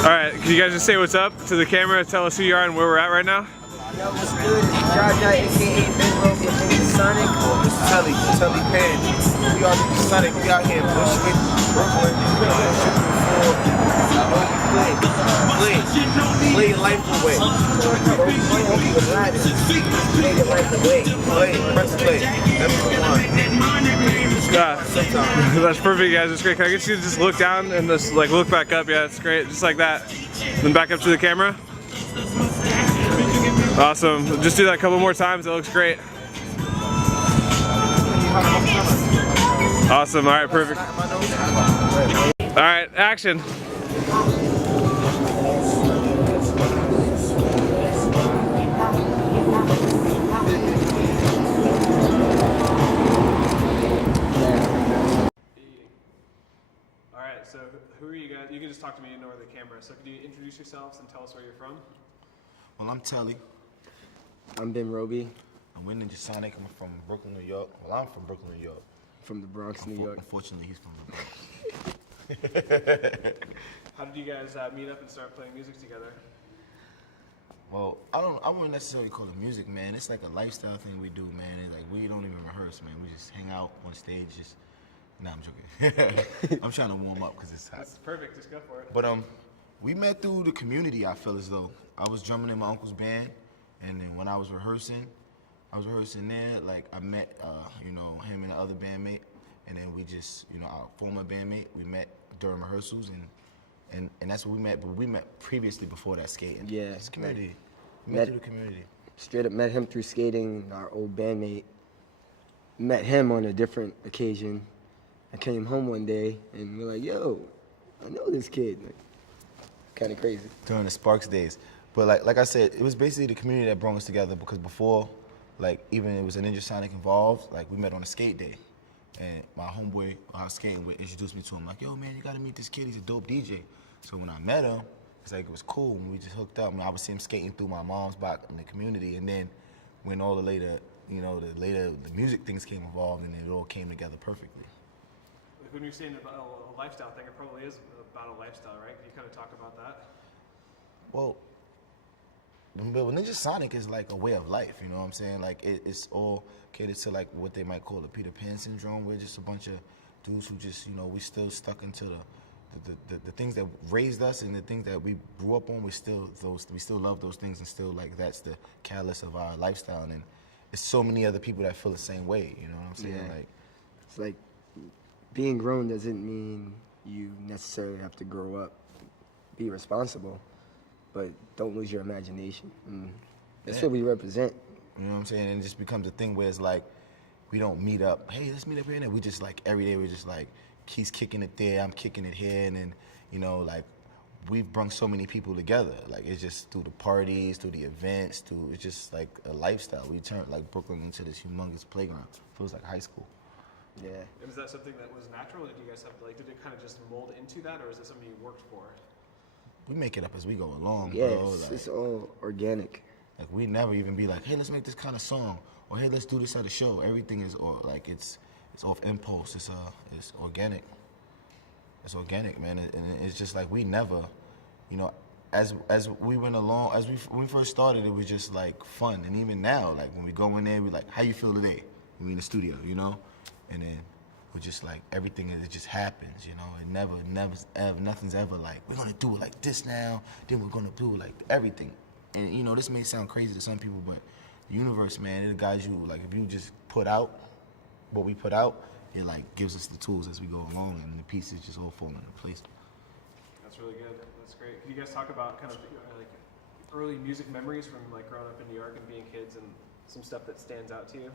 Alright, can you guys just say what's up to the camera, tell us who you are and where we're at right now? Yo, what's good? It's Jaja, aka Ben Roby, aka Sonic. This is Tully Pan. We are the Sonic. We out here in Bushwick, Brooklyn. Play your life away. Play your life away. Press play. That's the one. That's perfect, guys. That's great. Can I get you to just look down and just like look back up? Yeah, that's great. Just like that. Then back up to the camera. Awesome. Just do that a couple more times. It looks great. Awesome. All right, perfect. All right, action. All right, so who are you guys? You can just talk to me and ignore the camera. So could you introduce yourselves and tell us where you're from? Well, I'm Tully. I'm Ben Roby. I'm Ninja Sonic. I'm from Brooklyn, New York. Well, I'm from Brooklyn, New York. From the Bronx, New York. Unfortunately, he's from the Bronx. How did you guys meet up and start playing music together? Well, I wouldn't necessarily call it music, man. It's like a lifestyle thing we do, man. It's like we don't even rehearse, man. We just hang out on stage, just. Nah, I'm joking. I'm trying to warm up because it's hot. That's perfect. Just go for it. But we met through the community. I feel as though I was drumming in my uncle's band, and then when I was rehearsing there. Like I met, you know, him and the other bandmate, and then we just, you know, our former bandmate. We met during rehearsals, and that's where we met. But we met previously before that skating. Yeah, it's community. We met through the community. Straight up met him through skating. Our old bandmate. Met him on a different occasion. I came home one day and we're like, yo, I know this kid. Like, kind of crazy. During the Sparks days. But like I said, it was basically the community that brought us together because before, like, even it was a Ninja Sonic involved, like, we met on a skate day. And my homeboy, I was skating with, introduced me to him, like, yo, man, you gotta meet this kid, he's a dope DJ. So when I met him, it's like, it was cool, and we just hooked up, and I would see him skating through my mom's block in the community, and then when all the later, you know, the music things came involved, and it all came together perfectly. When you're saying about a lifestyle thing, it probably is about a lifestyle, right? Can you kind of talk about that? Well, Ninja Sonic is like a way of life, you know what I'm saying? Like, it's all catered to like what they might call the Peter Pan syndrome. We're just a bunch of dudes who just, you know, we still stuck into the things that raised us and the things that we grew up on. We still love those things, and still like that's the catalyst of our lifestyle. And it's so many other people that feel the same way, you know what I'm saying? Yeah. Like, it's like being grown doesn't mean you necessarily have to grow up, be responsible, but don't lose your imagination. And that's what we represent. You know what I'm saying? And it just becomes a thing where it's like, we don't meet up, hey, let's meet up here and there. We just like, every day we're just like, he's kicking it there, I'm kicking it here, and then, you know, like, we've brought so many people together. Like, it's just through the parties, through the events, it's just like a lifestyle. We turned like Brooklyn into this humongous playground. Feels like high school. Yeah. And is that something that was natural, or did you guys have to, like, did it kind of just mold into that, or is it something you worked for? We make it up as we go along, yeah, bro. It's all organic. Like, we never even be like, hey, let's make this kind of song, or hey, let's do this at a show. Everything is like it's off impulse. It's organic. It's organic, man. And it's just like we never, you know, as we went along, when we first started, it was just like fun. And even now, like when we go in there, we like, how you feel today? We in the studio, you know, and then we're just like everything. It just happens, you know. It never, ever, nothing's ever like we're gonna do it like this now. Then we're gonna do it like everything. And you know, this may sound crazy to some people, but the universe, man, it guides you. Like if you just put out what we put out, it like gives us the tools as we go along, and the pieces just all fall into place. That's really good. That's great. Can you guys talk about kind of like early music memories from like growing up in New York and being kids, and some stuff that stands out to you?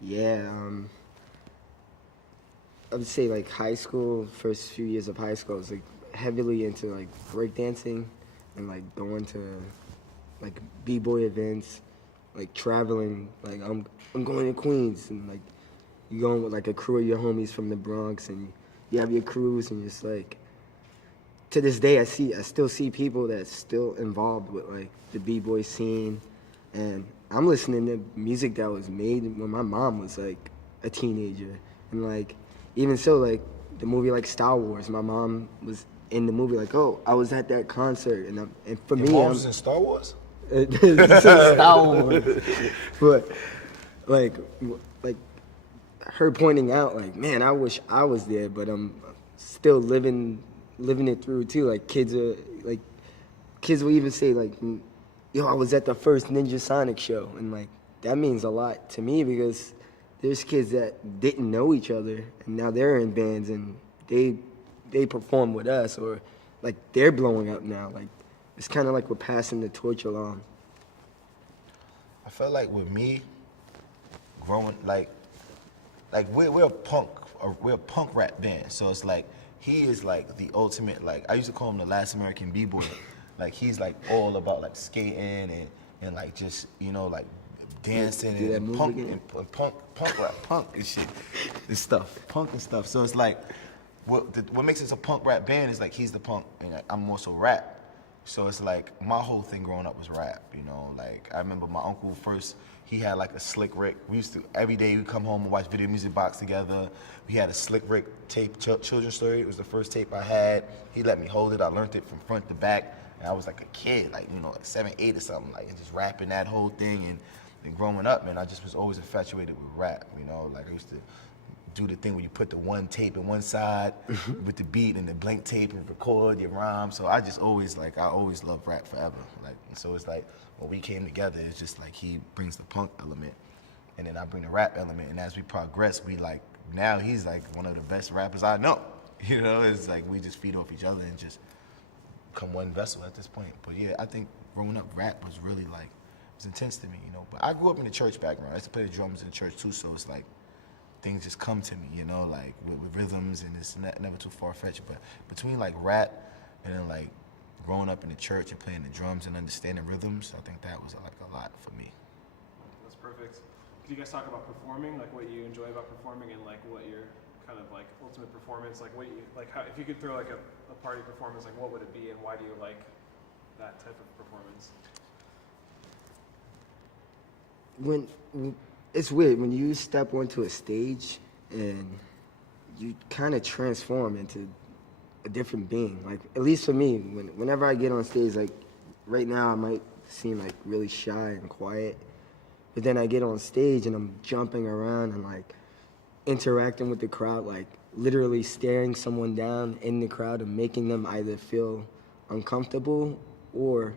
Yeah, I would say like high school, first few years of high school, I was like heavily into like breakdancing and like going to like b-boy events, like traveling. Like I'm going to Queens, and like you going with like a crew of your homies from the Bronx, and you have your crews, and just like to this day I still see people that's still involved with like the b-boy scene, and I'm listening to music that was made when my mom was like a teenager, and like even so, like the movie like Star Wars, my mom was in the movie like, oh, I was at that concert, and for me, Your mom's in Star Wars? This is Star Wars. But like her pointing out like, man, I wish I was there, but I'm still living it through too. Like kids will even say like, yo, I was at the first Ninja Sonic show, and like that means a lot to me because there's kids that didn't know each other and now they're in bands and they perform with us, or like they're blowing up now. Like it's kind of like we're passing the torch along. I felt like with me, growing like we're a punk rap band. So it's like he is like the ultimate, like I used to call him the last American b-boy. Like he's like all about like skating and like just, you know, like dancing and punk rap and shit and stuff, punk and stuff. So it's like what makes us a punk rap band is like he's the punk and like, I'm more so rap. So it's like my whole thing growing up was rap, you know. Like I remember my uncle first, he had like a Slick Rick. We used to every day we'd come home and watch Video Music Box together. We had a Slick Rick tape, Children's Story. It was the first tape I had. He let me hold it. I learned it from front to back. And I was like a kid, like, you know, like 7, 8 or something, like, and just rapping that whole thing. And growing up, man, I just was always infatuated with rap, you know. Like I used to do the thing where you put the one tape in one side with the beat and the blank tape and record your rhyme. So I just always, like, I always loved rap forever. Like, so it's like when we came together, it's just like he brings the punk element and then I bring the rap element. And as we progress, we like, now he's like one of the best rappers I know. You know, it's like we just feed off each other and just become one vessel at this point. But yeah, I think growing up, rap was really like, it was intense to me, you know. But I grew up in the church background. I used to play the drums in church too, so it's like, things just come to me, you know, like with rhythms, and it's never too far-fetched. But between like rap and then like growing up in the church and playing the drums and understanding rhythms, I think that was like a lot for me. That's perfect. Could you guys talk about performing, like what you enjoy about performing and like what your kind of like ultimate performance, like what you, like how, if you could throw like a party performance, like what would it be and why do you like that type of performance? It's weird when you step onto a stage and you kind of transform into a different being. Like, at least for me, whenever I get on stage, like right now I might seem like really shy and quiet, but then I get on stage and I'm jumping around and like interacting with the crowd, like literally staring someone down in the crowd and making them either feel uncomfortable or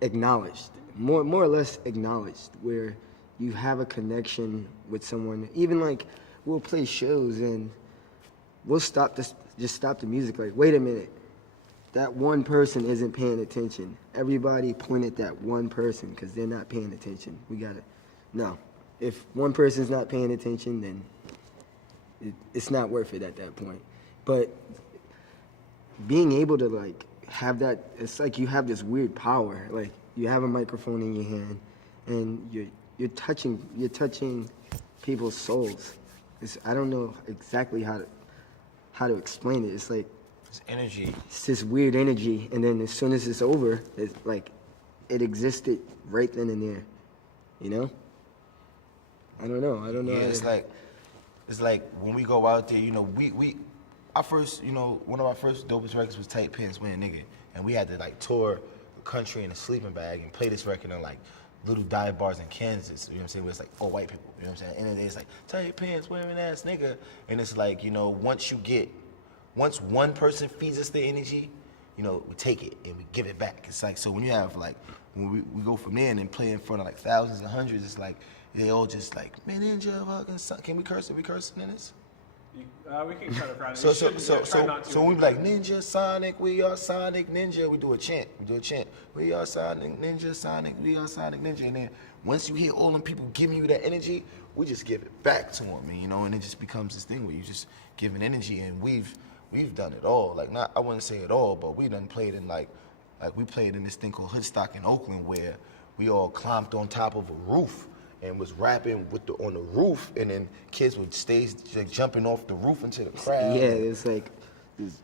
acknowledged, more or less acknowledged, where you have a connection with someone. Even like we'll play shows and we'll stop the music. Like, wait a minute, that one person isn't paying attention. Everybody point at that one person because they're not paying attention. No. If one person's not paying attention, then it's not worth it at that point. But being able to like have that, it's like you have this weird power. Like you have a microphone in your hand and you're touching people's souls. I don't know exactly how to explain it. It's like It's energy. It's this weird energy, and then as soon as it's over, it's like it existed right then and there. You know? I don't know. Yeah, it's like when we go out there, you know, our first, you know, one of our first dopest records was Tight Pants Wearing Nigga, and we had to like tour the country in a sleeping bag and play this record in like little dive bars in Kansas, you know what I'm saying, where it's like all white people, you know what I'm saying? At the end of the day, it's like, tight pants wearing ass nigga. And it's like, you know, once one person feeds us the energy, you know, we take it and we give it back. It's like, so when you have like, when we go from there and then play in front of like thousands and hundreds, it's like, they all just like, man, Ninja fucking son. Can we curse? Are we cursing in this? We can cut it around. So we be like, Ninja, Sonic, we are Sonic, Ninja. We do a chant. We are Sonic, Ninja, Sonic, we are Sonic, Ninja. And then once you hear all them people giving you that energy, we just give it back to them, you know, and it just becomes this thing where you just giving energy. And we've done it all. Like, not, I wouldn't say it all, but we done played in like we played in this thing called Hoodstock in Oakland where we all climbed on top of a roof and was rapping on the roof, and then kids would stage like jumping off the roof into the crowd. Yeah, it's like this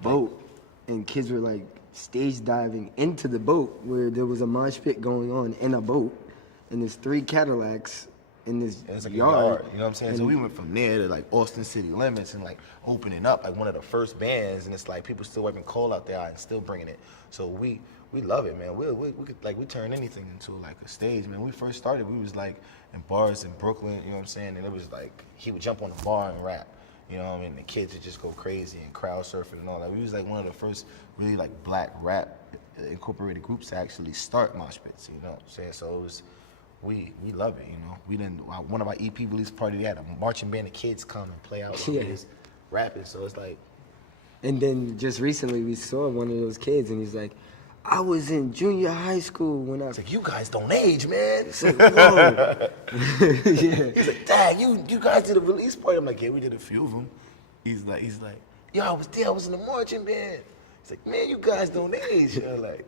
boat, and kids were like stage diving into the boat where there was a mosh pit going on in a boat, and there's 3 Cadillacs in this And it's like yard. a yard, you know what I'm saying? So And- we went from there to like Austin City Limits and like opening up like one of the first bands, and it's like people still wiping coal out their eye and still bringing it. So we love it, man. We could like we turn anything into like a stage, man. When we first started, we was like in bars in Brooklyn, you know what I'm saying? And it was like he would jump on the bar and rap, you know what I mean? The kids would just go crazy and crowd surfing and all that. We was like one of the first really like black rap incorporated groups to actually start mosh pits, you know what I'm saying? So it was. We love it, you know. We didn't. One of our EP release party, they had a marching band of kids come and play out Yeah. with us rapping. So it's like, And then just recently we saw one of those kids, and he's like, I was in junior high school when I. it's like you guys don't age, man. It's like, whoa. Yeah. He's like, Dad, you guys did a release party. I'm like, yeah, we did a few of them. He's like, yo, I was there. I was in the marching band. He's like, man, you guys don't age. I'm like.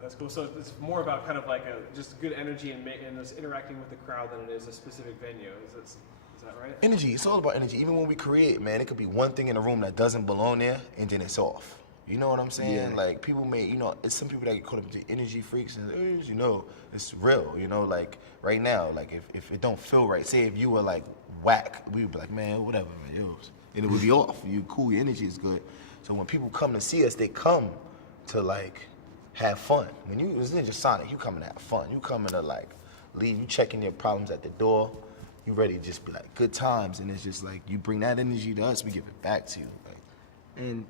That's cool. So it's more about kind of like just good energy and just interacting with the crowd than it is a specific venue. Is that right? Energy, it's all about energy. Even when we create, man, it could be one thing in a room that doesn't belong there, and then it's off. You know what I'm saying? Yeah. Like, people may, you know, it's some people that get caught up with the energy freaks, and, you know, it's real, you know, like, right now, like, if it don't feel right, say if you were, like, whack, we would be like, man, whatever, man, yours. And it would be off. You cool, your energy is good. So when people come to see us, they come to, like, have fun. When you, it's not just Sonic, you coming to have fun. You coming to, like, leave, you checking your problems at the door. You ready to just be like, good times. And it's just like, you bring that energy to us, we give it back to you. Like, And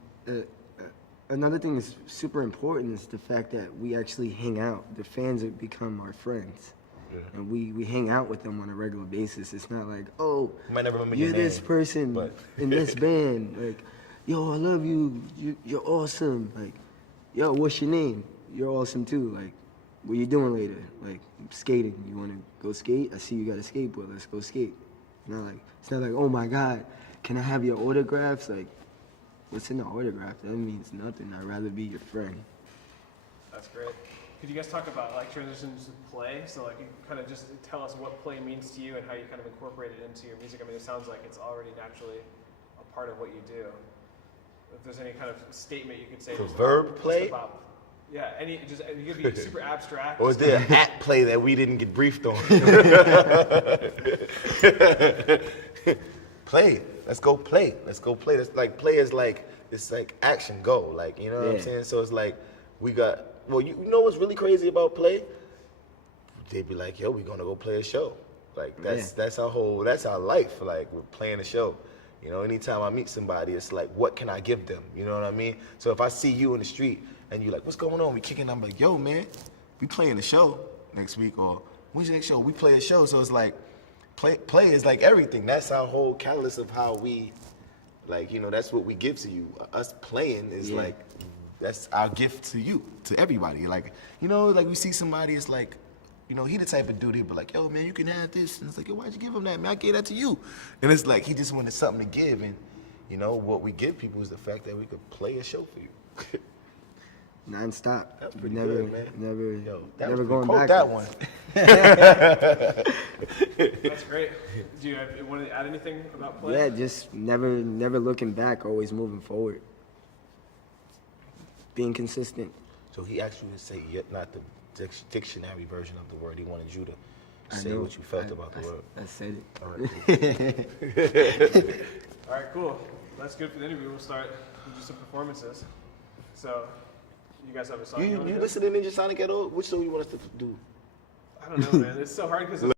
another thing that's super important is the fact that we actually hang out. The fans have become our friends. Yeah. And we hang out with them on a regular basis. It's not like, oh, you might never remember you're your this name, person but- in this band. Like, yo, I love you. You're awesome. Like, yo, what's your name? You're awesome too. Like, what you doing later? Like, skating. You want to go skate? I see you got a skateboard. Let's go skate. It's not like, oh my God, can I have your autographs? Like, what's in the autograph? That means nothing. I'd rather be your friend. That's great. Could you guys talk about like transitions to play? So like you kind of just tell us what play means to you and how you kind of incorporate it into your music. I mean, it sounds like it's already naturally a part of what you do. If there's any kind of statement you could say. For just verb about, play? Just about, yeah, you could be super abstract. or is there an at play that we didn't get briefed on? Play. Let's go play. Let's go play. That's like, play is like, it's like action, go. Like, you know what I'm Yeah. saying? So it's like, we got, well, you know what's really crazy about play? They'd be like, yo, we're gonna go play a show. Like, that's our life. Like, we're playing a show. You know, anytime I meet somebody, it's like, what can I give them? You know what I mean? So if I see you in the street and you're like, what's going on? We kicking, I'm like, yo, man, we playing a show next week, or when's your next show? We play a show. So it's like, play is like everything. That's our whole catalyst of how we, like, you know, that's what we give to you. Us playing is like, that's our gift to you, to everybody. Like, you know, like we see somebody, it's like, you know, he the type of dude, he'd be like, yo, man, you can have this. And it's like, yo, why'd you give him that, man? I gave that to you. And it's like, he just wanted something to give. And, you know, what we give people is the fact that we could play a show for you. Non-stop. That's pretty never, good, man. Never, Yo, that never was, going quote backwards. that one. That's great. Do you want to add anything about play? Yeah, just never looking back, always moving forward. Being consistent. So he asked you to say not the dictionary version of the word. He wanted you to I say know. what you felt about the word. I said it. All right, cool. All right, cool. That's good for the interview. We'll start with just some performances. So, you guys have a song? You wanna do? listen to Ninja Sonic at all? Which song you want us to do? I don't know, man. It's so hard because